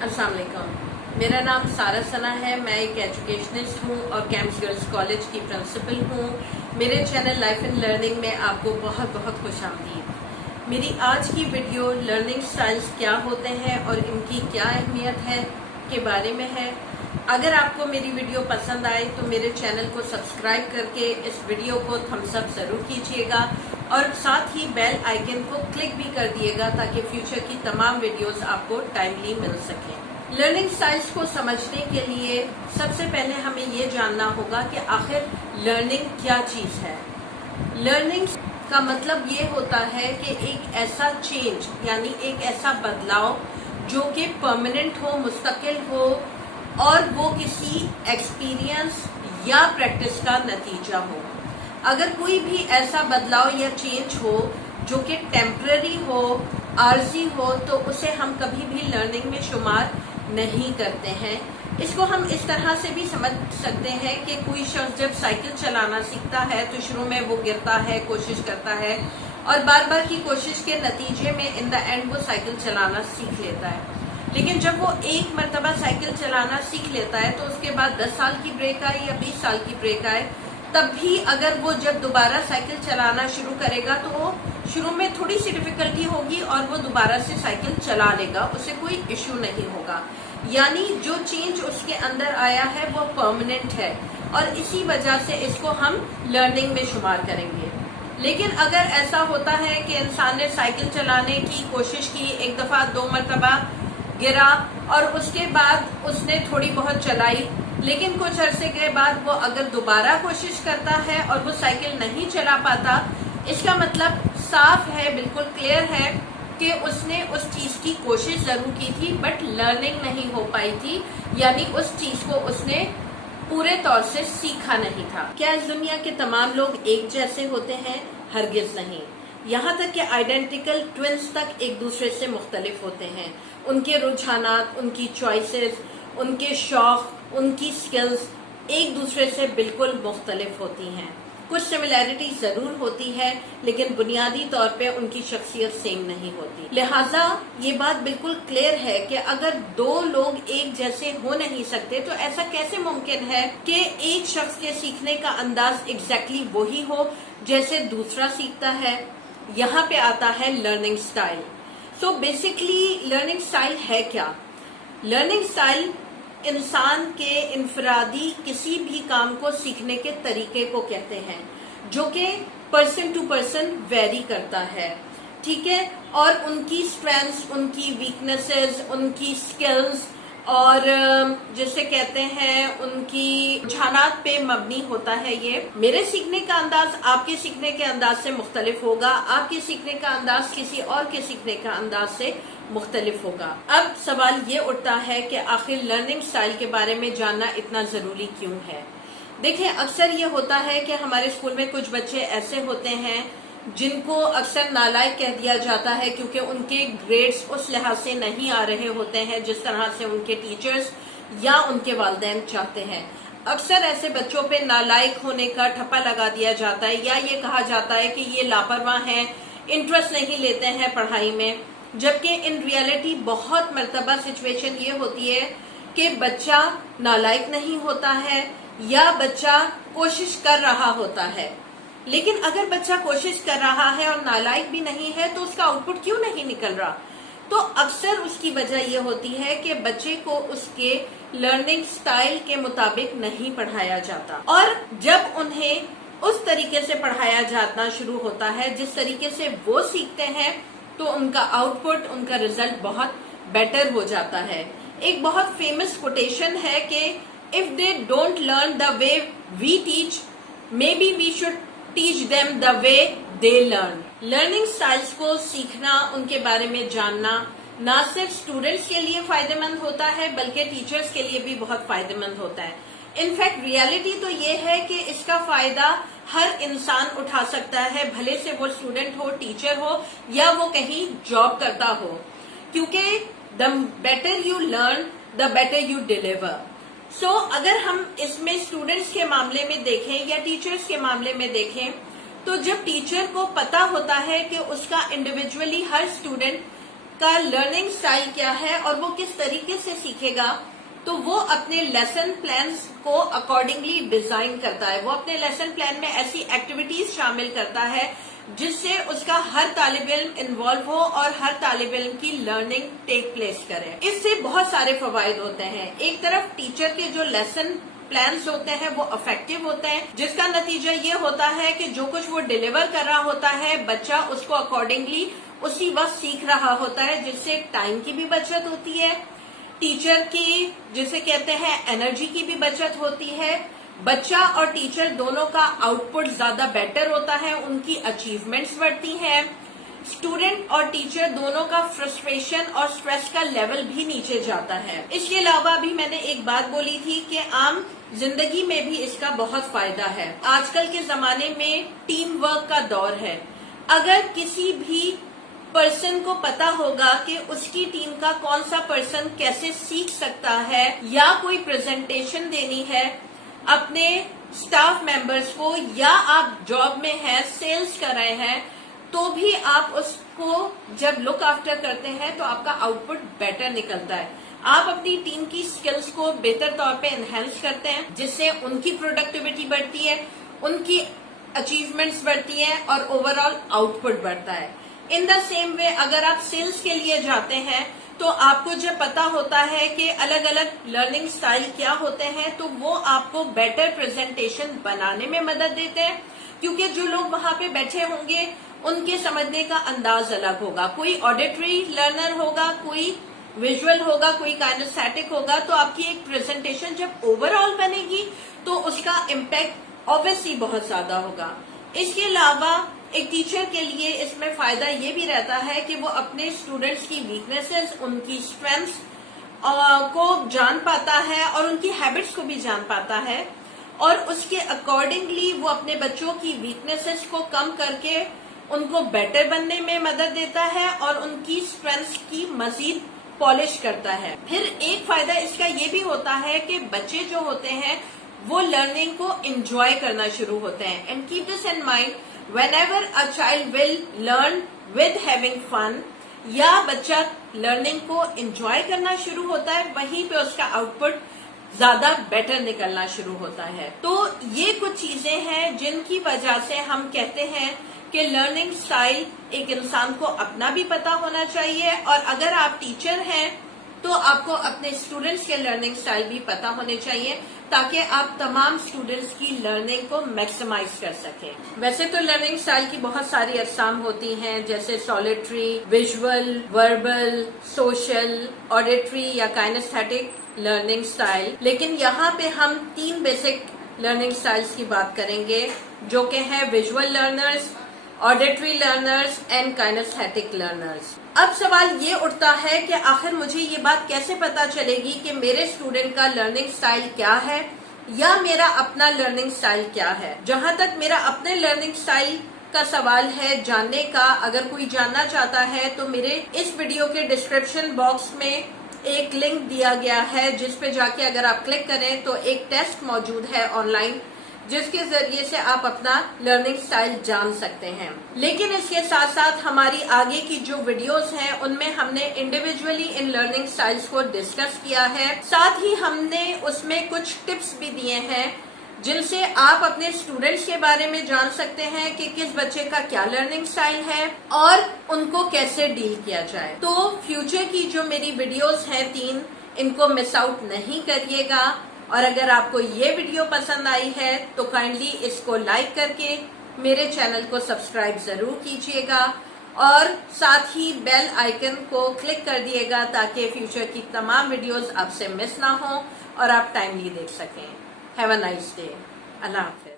अस्सलाम वालेकुम। मेरा नाम सारा सना है। मैं एक एजुकेशनिस्ट हूँ और कैंप्स गर्ल्स कॉलेज की प्रिंसिपल हूँ। मेरे चैनल लाइफ एंड लर्निंग में आपको बहुत बहुत खुशामदीद। मेरी आज की वीडियो लर्निंग स्टाइल्स क्या होते हैं और इनकी क्या अहमियत है के बारे में है। अगर आपको मेरी वीडियो पसंद आए तो मेरे चैनल को सब्सक्राइब करके इस वीडियो को थम्स अप जरूर कीजिएगा और साथ ही बेल आइकन को क्लिक भी कर दिएगा ताकि फ्यूचर की तमाम वीडियोस आपको टाइमली मिल सके। लर्निंग स्टाइल्स को समझने के लिए सबसे पहले हमें ये जानना होगा कि आखिर लर्निंग क्या चीज है। लर्निंग का मतलब ये होता है कि एक ऐसा चेंज यानी एक ऐसा बदलाव जो कि परमानेंट हो, मुस्तकिल हो और वो किसी एक्सपीरियंस या प्रैक्टिस का नतीजा हो। अगर कोई भी ऐसा बदलाव या चेंज हो जो कि टेम्पररी हो, आर्जी हो, तो उसे हम कभी भी लर्निंग में शुमार नहीं करते हैं। इसको हम इस तरह से भी समझ सकते हैं कि कोई शख्स जब साइकिल चलाना सीखता है तो शुरू में वो गिरता है, कोशिश करता है और बार बार की कोशिश के नतीजे में इन द एंड वो साइकिल चलाना सीख लेता है। लेकिन जब वो एक मरतबा साइकिल चलाना सीख लेता है तो उसके बाद 10 साल की ब्रेक आए या 20 साल की ब्रेक आए, तब भी अगर वो जब दोबारा साइकिल चलाना शुरू करेगा तो वो शुरू में थोड़ी सी डिफिकल्टी होगी और वो दोबारा से साइकिल चला लेगा, उसे कोई इश्यू नहीं होगा। यानी जो चेंज उसके अंदर आया है वो परमानेंट है और इसी वजह से इसको हम लर्निंग में शुमार करेंगे। लेकिन अगर ऐसा होता है कि इंसान ने साइकिल चलाने की कोशिश की, एक दफा 2 मरतबा गिरा और उसके बाद उसने थोड़ी बहुत चलाई, लेकिन कुछ अरसे के बाद वो अगर दोबारा कोशिश करता है और वो साइकिल नहीं चला पाता, इसका मतलब साफ है, बिल्कुल क्लियर है कि उसने उस चीज की कोशिश जरूर की थी बट लर्निंग नहीं हो पाई थी, यानी उस चीज को उसने पूरे तौर से सीखा नहीं था। क्या इस दुनिया के तमाम लोग एक जैसे होते हैं? हरगिज नहीं। यहाँ तक कि आइडेंटिकल ट्विंस तक एक दूसरे से मुख्तलिफ होते हैं। उनके रुझानात, उनकी चॉइसेस, उनके शौक, उनकी स्किल्स एक दूसरे से बिल्कुल मुख्तलिफ होती हैं। कुछ सिमिलैरिटी जरूर होती है लेकिन बुनियादी तौर पे उनकी शख्सियत सेम नहीं होती। लिहाजा ये बात बिल्कुल क्लियर है कि अगर 2 लोग एक जैसे हो नहीं सकते तो ऐसा कैसे मुमकिन है कि एक शख्स के सीखने का अंदाज एग्जैक्टली वही हो जैसे दूसरा सीखता है। यहाँ पे आता है learning style. So basically learning style है क्या? लर्निंग स्टाइल इंसान के इनफरादी किसी भी काम को सीखने के तरीके को कहते हैं जो कि पर्सन टू पर्सन वेरी करता है, ठीक है, और उनकी स्ट्रेंथ्स, उनकी वीकनेसेस, उनकी स्किल्स और जैसे कहते हैं उनकी रुझानात पे मबनी होता है। ये मेरे सीखने का अंदाज आपके सीखने के अंदाज से मुख्तलिफ होगा, आपके सीखने का अंदाज किसी और के सीखने का अंदाज से मुख्तलिफ होगा। अब सवाल ये उठता है कि आखिर लर्निंग स्टाइल के बारे में जानना इतना जरूरी क्यों है? देखिए, अक्सर ये होता है कि हमारे स्कूल में कुछ बच्चे ऐसे होते हैं जिनको अक्सर नालायक कह दिया जाता है क्योंकि उनके ग्रेड्स उस लिहाज से नहीं आ रहे होते हैं जिस तरह से उनके टीचर्स या उनके वालिदैन चाहते हैं। अक्सर ऐसे बच्चों पे नालायक होने का ठप्पा लगा दिया जाता है या ये कहा जाता है कि ये लापरवाह हैं, इंटरेस्ट नहीं लेते हैं पढ़ाई में, जबकि इन रियलिटी बहुत मर्तबा सिचुएशन ये होती है कि बच्चा नालायक नहीं होता है या बच्चा कोशिश कर रहा होता है। लेकिन अगर बच्चा कोशिश कर रहा है और नालायक भी नहीं है तो उसका आउटपुट क्यों नहीं निकल रहा? तो अक्सर उसकी वजह यह होती है कि बच्चे को उसके लर्निंग स्टाइल के मुताबिक नहीं पढ़ाया जाता और जब उन्हें उस तरीके से पढ़ाया जाना शुरू होता है जिस तरीके से वो सीखते हैं तो उनका आउटपुट, उनका रिजल्ट बहुत बेटर हो जाता है। एक बहुत फेमस कोटेशन है कि if they don't learn the way we teach, maybe we should teach them the way they learn. Learning styles को सीखना, उनके बारे में जानना ना सिर्फ स्टूडेंट्स के लिए फायदेमंद होता है बल्कि टीचर्स के लिए भी बहुत फायदेमंद होता है। इनफैक्ट रियलिटी तो ये है कि इसका फायदा हर इंसान उठा सकता है, भले से वो स्टूडेंट हो, टीचर हो या वो कहीं जॉब करता हो, क्योंकि the better you learn the better you deliver. So अगर हम इसमें स्टूडेंट्स के मामले में देखें या टीचर्स के मामले में देखें तो जब टीचर को पता होता है कि उसका इंडिविजुअली हर स्टूडेंट کا لرننگ سٹائل کیا ہے اور وہ کس طریقے سے سیکھے گا، تو وہ اپنے لیسن پلانز کو اکارڈنگلی ڈیزائن کرتا ہے. وہ اپنے لیسن پلان میں ایسی ایکٹیویٹیز شامل کرتا ہے جس سے اس کا ہر طالب علم انوالو ہو اور ہر طالب علم کی لرننگ ٹیک پلیس کرے. اس سے بہت سارے فوائد ہوتے ہیں. ایک طرف ٹیچر کے جو لیسن پلانز ہوتے ہیں وہ افیکٹو ہوتے ہیں، جس کا نتیجہ یہ ہوتا ہے کہ جو کچھ وہ ڈیلیور کر رہا ہوتا ہے بچہ اس کو اکارڈنگلی اسی وقت سیکھ رہا ہوتا ہے، جس سے ٹائم کی بھی بچت ہوتی ہے، ٹیچر کی جسے کہتے ہیں انرجی کی بھی بچت ہوتی ہے. بچہ اور ٹیچر دونوں کا آؤٹ پٹ زیادہ بیٹر ہوتا ہے، ان کی اچیومنٹس بڑھتی ہیں. اسٹوڈنٹ اور ٹیچر دونوں کا فرسٹریشن اور سٹریس کا لیول بھی نیچے جاتا ہے. اس کے علاوہ بھی میں نے ایک بات بولی تھی کہ عام زندگی میں بھی اس کا بہت فائدہ ہے. آج کل کے زمانے میں ٹیم ورک کا دور ہے. اگر کسی بھی پرسن کو پتا ہوگا کہ اس کی ٹیم کا کون سا پرسن کیسے سیکھ سکتا ہے یا کوئی پریزنٹیشن دینی ہے اپنے سٹاف ممبرز کو، یا آپ جاب میں ہیں، سیلز کر رہے ہیں، تو بھی آپ اس کو جب لک آفٹر کرتے ہیں تو آپ کا آؤٹ پٹ بیٹر نکلتا ہے. آپ اپنی ٹیم کی سکلز کو بہتر طور پہ انہینس کرتے ہیں، جس سے ان کی پروڈکٹیوٹی بڑھتی ہے، ان کی اچیومنٹس بڑھتی ہیں اور اوور آل آؤٹ پٹ بڑھتا ہے. ان دا سیم وے اگر آپ سیلز کے لیے جاتے ہیں تو آپ کو جب پتا ہوتا ہے کہ الگ الگ لرننگ سٹائل کیا ہوتے ہیں تو وہ آپ کو بیٹر پریزنٹیشن بنانے میں مدد دیتے ہیں، کیونکہ جو لوگ وہاں پہ بیٹھے ہوں گے ان کے سمجھنے کا انداز الگ ہوگا. کوئی آڈیٹری لرنر ہوگا، کوئی ویژول ہوگا، کوئی کائنیسیٹک ہوگا. تو آپ کی ایک پریزنٹیشن جب اوور آل بنے گی تو اس کا امپیکٹ آبویسلی بہت زیادہ ہوگا. اس کے علاوہ ایک ٹیچر کے لیے اس میں فائدہ یہ بھی رہتا ہے کہ وہ اپنے اسٹوڈنٹس کی ویکنیسز، ان کی اسٹرینگس کو جان پاتا ہے اور ان کی ہیبٹس کو بھی جان پاتا ہے، اور اس کے اکارڈنگلی وہ اپنے بچوں کی ویکنیسز کو کم کر کے ان کو بیٹر بننے میں مدد دیتا ہے اور ان کی اسٹرینگس کی مزید پالش کرتا ہے. پھر ایک فائدہ اس کا یہ بھی ہوتا ہے کہ بچے جو ہوتے ہیں وہ لرننگ کو انجوائے کرنا شروع ہوتے ہیں. And keep this in mind, whenever a child will learn with having fun، یا بچہ لرننگ کو انجوائے کرنا شروع ہوتا ہے، وہیں پہ اس کا آؤٹ پٹ زیادہ بیٹر نکلنا شروع ہوتا ہے. تو یہ کچھ چیزیں ہیں جن کی وجہ سے ہم کہتے ہیں کہ لرننگ سٹائل ایک انسان کو اپنا بھی پتا ہونا چاہیے، اور اگر آپ ٹیچر ہیں تو آپ کو اپنے اسٹوڈنٹس کے لرننگ سٹائل بھی پتا ہونے چاہیے تاکہ آپ تمام اسٹوڈنٹس کی لرننگ کو میکسیمائز کر سکیں. ویسے تو لرننگ سٹائل کی بہت ساری اقسام ہوتی ہیں، جیسے سولیٹری، ویژول، وربل، سوشل، آڈیٹری یا کائنیسیٹک لرننگ سٹائل. لیکن یہاں پہ ہم 3 بیسک لرننگ سٹائلز کی بات کریں گے، جو کہ ہیں visual learners, auditory learners and kinaesthetic learners. اب سوال یہ اٹھتا ہے کہ آخر مجھے یہ بات کیسے پتا چلے گی کہ میرے اسٹوڈنٹ کا لرننگ سٹائل کیا ہے یا میرا اپنا لرننگ سٹائل کیا ہے. جہاں تک میرا اپنے لرننگ سٹائل کا سوال ہے جاننے کا، اگر کوئی جاننا چاہتا ہے تو میرے اس ویڈیو کے ڈسکرپشن باکس میں ایک لنک دیا گیا ہے، جس پہ جا کے اگر آپ کلک کریں تو ایک ٹیسٹ موجود ہے آن لائن، جس کے ذریعے سے آپ اپنا لرننگ سٹائل جان سکتے ہیں. لیکن اس کے ساتھ ساتھ ہماری آگے کی جو ویڈیوز ہیں ان میں ہم نے انڈیویجولی ان لرننگ سٹائلز کو ڈسکس کیا ہے. ساتھ ہی ہم نے اس میں کچھ ٹپس بھی دیے ہیں جن سے آپ اپنے اسٹوڈنٹس کے بارے میں جان سکتے ہیں کہ کس بچے کا کیا لرننگ سٹائل ہے اور ان کو کیسے ڈیل کیا جائے. تو فیوچر کی جو میری ویڈیوز ہیں 3، ان کو مس آؤٹ نہیں کریے گا. اور اگر آپ کو یہ ویڈیو پسند آئی ہے تو کائنڈلی اس کو لائک کر کے میرے چینل کو سبسکرائب ضرور کیجیے گا، اور ساتھ ہی بیل آئیکن کو کلک کر دیے گا تاکہ فیوچر کی تمام ویڈیوز آپ سے مس نہ ہوں اور آپ ٹائملی دیکھ سکیں. Have a nice day. اللہ حافظ.